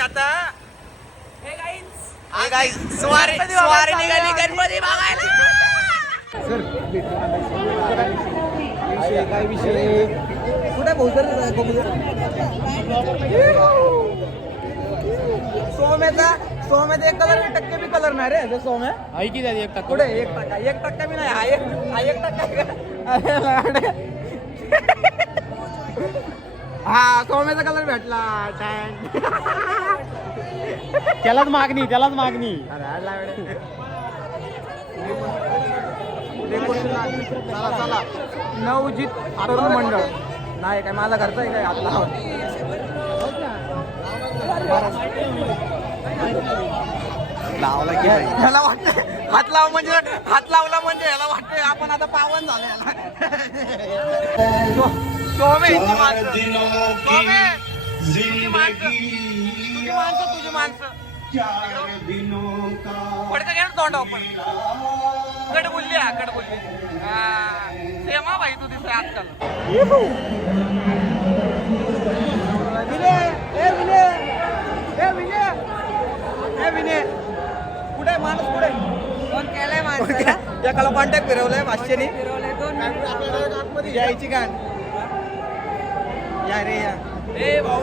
आता स्वारी निघाली गणपती बघायला. काय विषय कुठे सोम्याचा 1% बी कलर नाही रे. सोम्या आहे की त्यात 1% कुठे 1% बी नाही. हा 1% हा सोम्याचा कलर भेटला. त्यालाच मागणी चला चला नवजीत तरुण मंडळ नाही काय माझा घरचा आहे काय आपला लावला की ह्याला वाटतं हात लावला म्हणजे ह्याला वाटतं आपण आता पावन झालं. तुझी माणसं पडकं घ्या तोंडाव पण कडबुल्ली सेमा भाई तू दिसतोय आजकाल. विनय कुठे माणूस कुठे फोन केलाय माणसाला एकाला कॉन्टॅक्ट फिरवलाय 500 यायची गाण या रे या ए भाऊ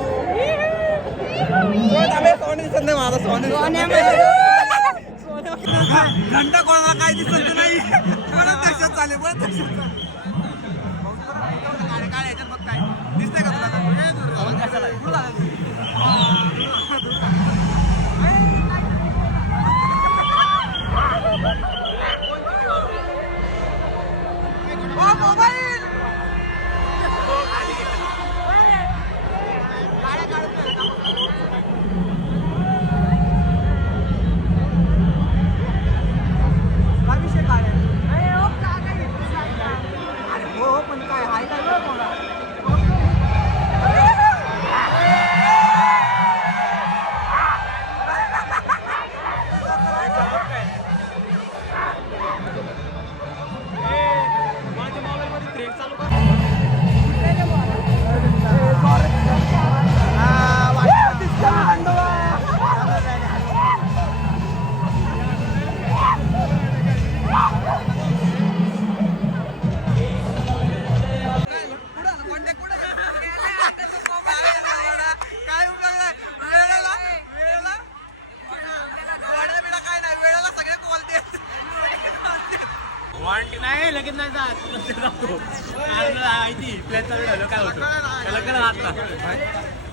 सोने दिसत नाही माझा घंटा कोणाला काय दिसत नाही. तशात चालेल बरं तशात काय याच्यात बघ काय दिसतंय का तुला मोबाईल काय विषय काय अरे हो पण काय हाय काय नाही लगेच नाही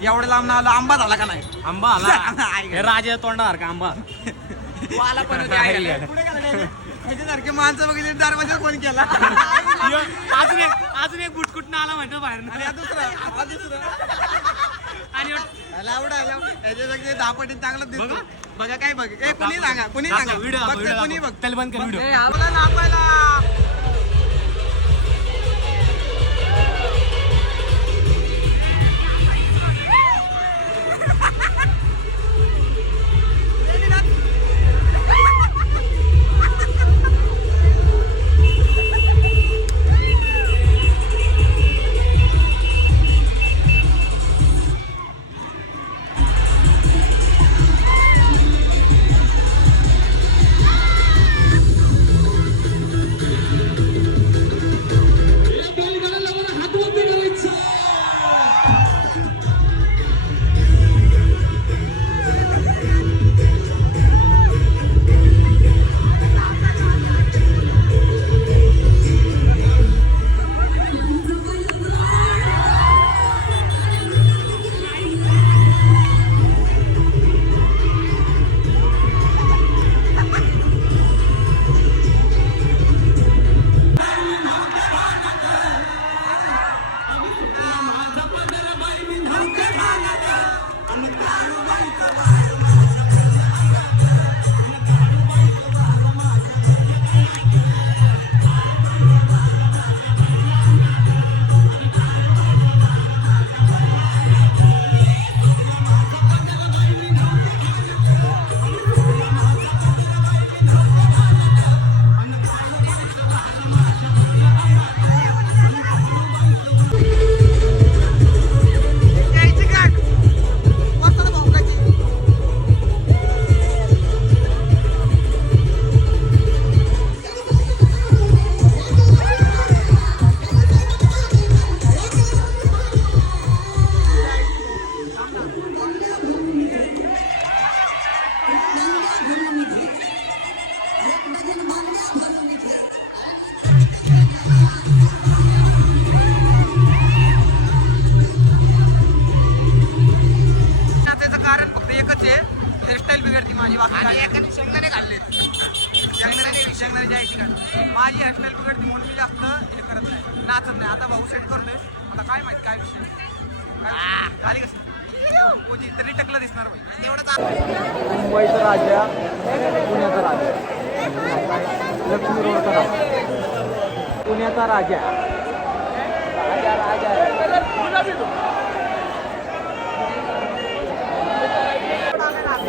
एवढं लांब आलं आंबा झाला का नाही. आंबा आला राजा तोंडावर का आंबा मला पण ह्याच्यासारखे माणसं बघितली दरवाजा फोन केला. अजून एक बुटकुटनं आला म्हणतो बाहेर आणि ह्याच्यासारखे धापटीत चांगलं दिसतो. बघा काय बघ कुणी सांगा कुणी बघ त्याला बंद कर व्हिडिओ. आपला नापायला माझी बाकी शेंगदाणे खाल्ले शेंगदाणे जायची का माझी हेअरस्टाईल बिघडती म्हणून मी जास्त हे करत नाही नाचत नाही आता भाऊ सेट करतोय आता काय माहिती काय विषय आली कसं तरी टकलं दिसणार मुंबईचा राजा पुण्याचा राजा लक्ष्मी रोडचा राजा पुण्याचा राजा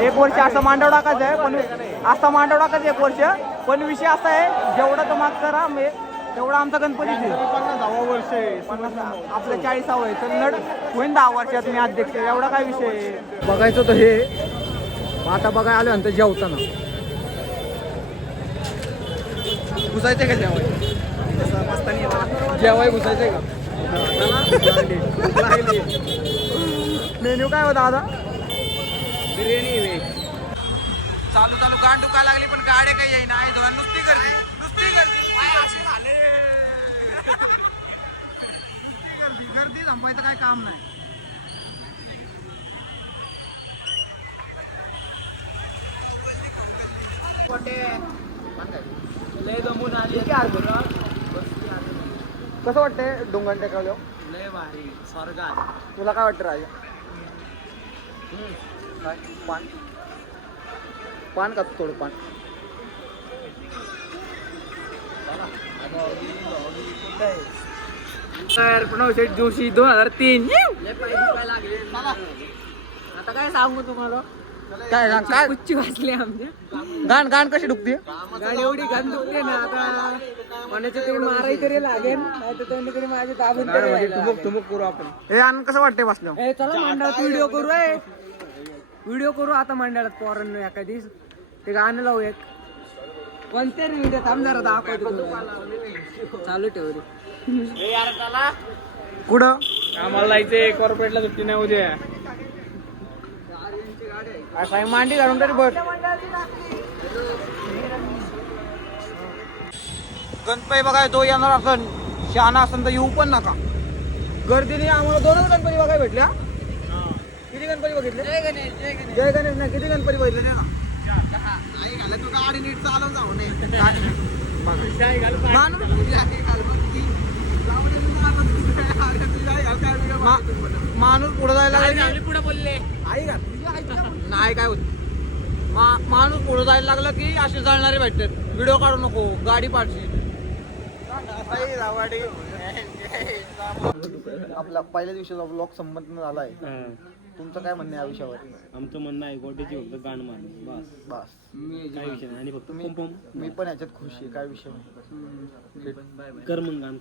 एक वर्ष असा मांडव टाकायचं आहे पण असा मांडव टाकायचं एक वर्ष पण विषय असा आहे जेवढा तो मागचा राम आहे तेवढा आमचा गणपती 50 वर्ष आहे आपलं 40 आहे तर नड होईन 10 वर्षात मी अध्यक्ष एवढा काय विषय आहे बघायचं तर हे आता बघायला आलो नंतर जेवताना घुसायचं का जेवाय घुसायचंय का मेन्यू काय होता दादा बिर्याणी चालू गांड दुखा लागली पण गाड्या काही येई नाही नुसती गर्दी गर्दी थांबायचं काय काम नाही कसं वाटतंय डोंगर टेकवलं लय भारी स्वर्गात तुला काय वाटतं राजा काय पान का थोडं पान प्रणव शेठ जोशी 2003 आता काय सांगू तुम्हाला काय सांग काय उच्ची वाचली आमच्या गाण कशी डुकते गाण एवढी घाण दुखते ना आता कोणाच्या तरी माराई तरी लागेल नाही तर त्यांनी तरी माझे दाबून तुमुक करू आपण हे आण कसं वाटतंय बसलं चला मंडळात व्हिडिओ करू आता मंडळात पोरांनो एखादी ते गाणं लावू एक कोणत्या व्हिडिओ थांब जरा दाखवतो चालू ठेव रे कुठं आम्हाला जायचंय कॉर्पोरेटला सुट्टी नाही उद्या काय मांडी घालून तरी बघ गणपती बघाय तो येणार असन शहाणा असन तर येऊ पण नका गर्दीने आम्हाला 2च गणपती बघाय भेटल्या किती गणपती बघितले जय गणेश ना किती गणपती बघितले तू गाडी नीट चालव जाऊ माणूस पुढे जायला पुढे बोलले आई का नाही काय होत माणूस पुढे जायला लागला की असे जळणारे भेटतात व्हिडिओ काढू नको गाडी पाडशी आपला पहिल्या दिवशीचा ब्लॉग संपन्न झाला आहे तुमचं काय म्हणणं आहे या विषयावर आमचं म्हणणं आहे गोट्याची फक्त गाण मारली बस काय विषय नाही आणि फक्त मी पण ह्याच्यात खुश आहे काय विषय नाही कर मग गाण